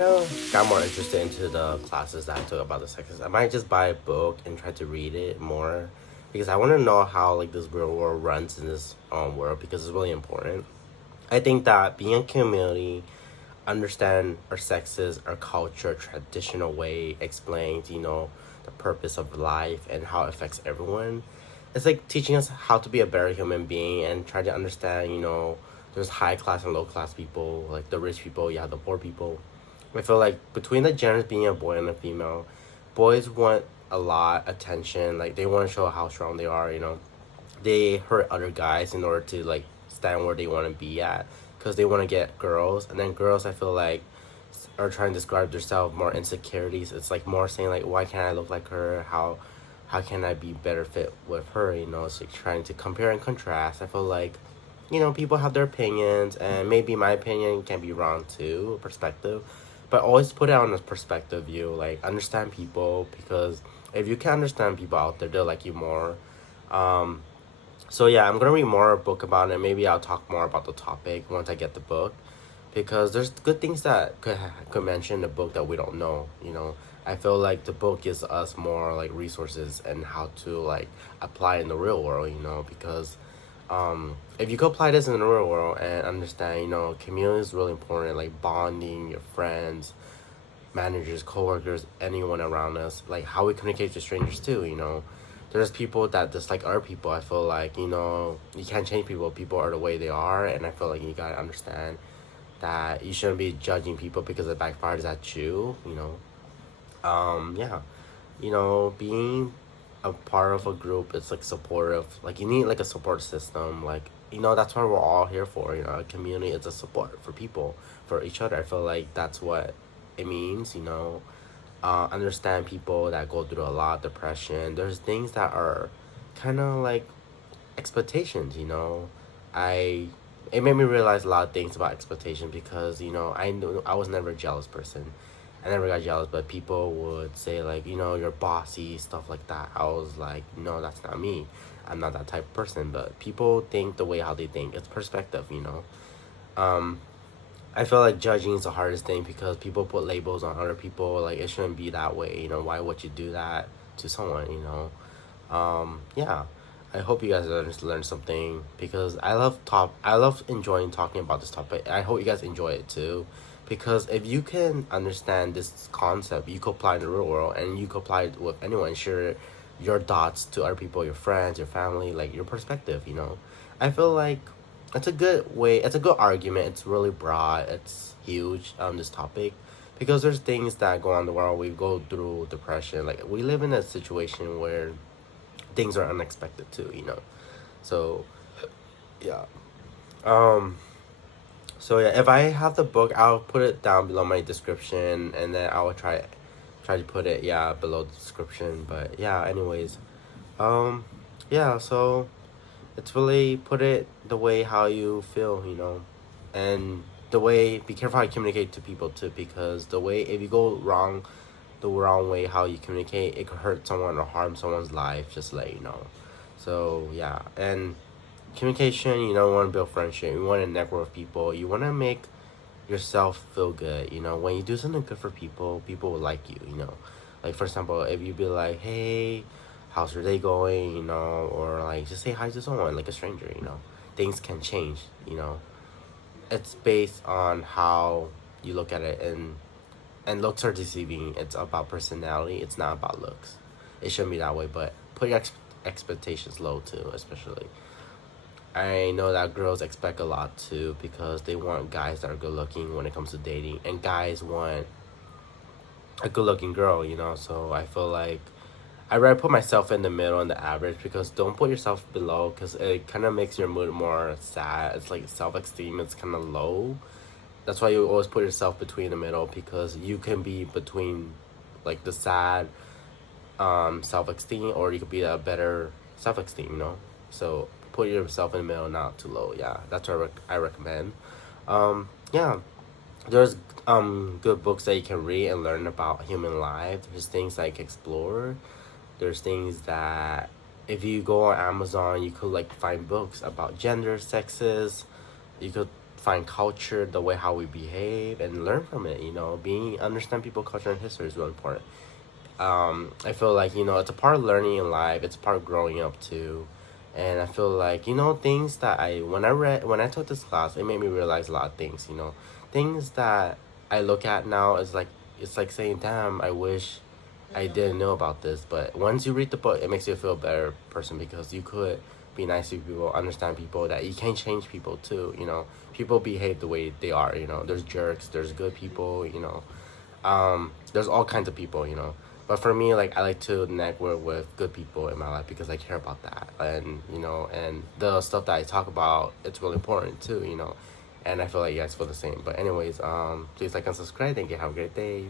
kind of got more interested into the classes that I took about the sexes. I might just buy a book and try to read it more because I want to know how like this real world runs in this world because it's really important. I think that being a community, understand our sexes, our culture, traditional way explains, the purpose of life and how it affects everyone. It's like teaching us how to be a better human being and try to understand, there's high class and low class people, like the rich people, yeah, the poor people. I feel like between the genders being a boy and a female, boys want a lot attention, like they want to show how strong they are, they hurt other guys in order to like stand where they want to be at because they want to get girls, and then girls I feel like are trying to describe themselves more insecurities. It's like more saying like why can't I look like her, how can I be better fit with her, it's like trying to compare and contrast. I feel like people have their opinions and maybe my opinion can be wrong too, perspective, but always put it on a perspective view, like understand people, because if you can understand people out there, they'll like you more. um so yeah, I'm gonna read more book about it. Maybe I'll talk more about the topic once I get the book, because there's good things that could mention in the book that we don't know. I feel like the book gives us more like resources and how to like apply in the real world. Because if you could apply this in the real world and understand, community is really important, like bonding your friends, managers, coworkers, anyone around us, like how we communicate to strangers too. There's people that dislike other people. I feel like you can't change people. People are the way they are, and I feel like you gotta understand that you shouldn't be judging people because it backfires at you. Yeah, being a part of a group is like supportive. Like you need like a support system. Like that's what we're all here for. A community is a support for people, for each other. I feel like that's what it means. Understand people that go through a lot of depression. There's things that are kind of like expectations. I it made me realize a lot of things about expectation because I knew I was never a jealous person. I never got jealous, but people would say like you're bossy, stuff like that. I was like, no, that's not me. I'm not that type of person. But people think the way how they think. It's perspective. um I feel like judging is the hardest thing because people put labels on other people. Like it shouldn't be that way. Why would you do that to someone? Yeah. I hope you guys learn something because I love enjoying talking about this topic. I hope you guys enjoy it too, because if you can understand this concept, you could apply it in the real world and you could apply it with anyone. Share your thoughts to other people, your friends, your family, like your perspective. I feel like it's a good way. It's a good argument. It's really broad. It's huge. This topic, because there's things that go on in the world. We go through depression. Like we live in a situation where things are unexpected too. So yeah. Um. So yeah, if I have the book, I'll put it down below my description, and then I will try to put it, yeah, below the description. But yeah, anyways, um, yeah. So it's really put it the way how you feel, and the way, be careful how you communicate to people too, because the way, if you go wrong, the wrong way how you communicate, it could hurt someone or harm someone's life. Just to let you know. So yeah, and communication. You want to build friendship. You want to network with people. You want to make yourself feel good. When you do something good for people, people will like you. Like for example, if you be like, hey, how's your day going? Or like just say hi to someone like a stranger. Things can change. It's based on how you look at it, and looks are deceiving. It's about personality. It's not about looks. It shouldn't be that way, but put your expectations low too, especially. I know that girls expect a lot too because they want guys that are good looking when it comes to dating, and guys want a good looking girl. So I feel like I rather put myself in the middle and the average, because don't put yourself below because it kind of makes your mood more sad. It's like self esteem. It's kind of low. That's why you always put yourself between the middle, because you can be between like the sad self esteem, or you could be a better self esteem. So put yourself in the middle, not too low. Yeah, that's what I recommend. Yeah, there's good books that you can read and learn about human life. There's things like explore. There's things that if you go on Amazon, you could like find books about gender, sexes. You could find culture, the way how we behave, and learn from it. Understand people, culture, and history is really important. I feel like it's a part of learning in life. It's a part of growing up too, and I feel like things that when I took this class, it made me realize a lot of things. Things that I look at now is like it's like saying, "Damn, I wish I didn't know about this." But once you read the book, it makes you feel a better person because you could be nice to people, understand people. That you can change people too. People behave the way they are. There's jerks, there's good people. There's all kinds of people. But for me, like I like to network with good people in my life because I care about that, and the stuff that I talk about, it's really important too. And I feel like you guys feel the same. But anyways, please like and subscribe. Thank you. Have a great day.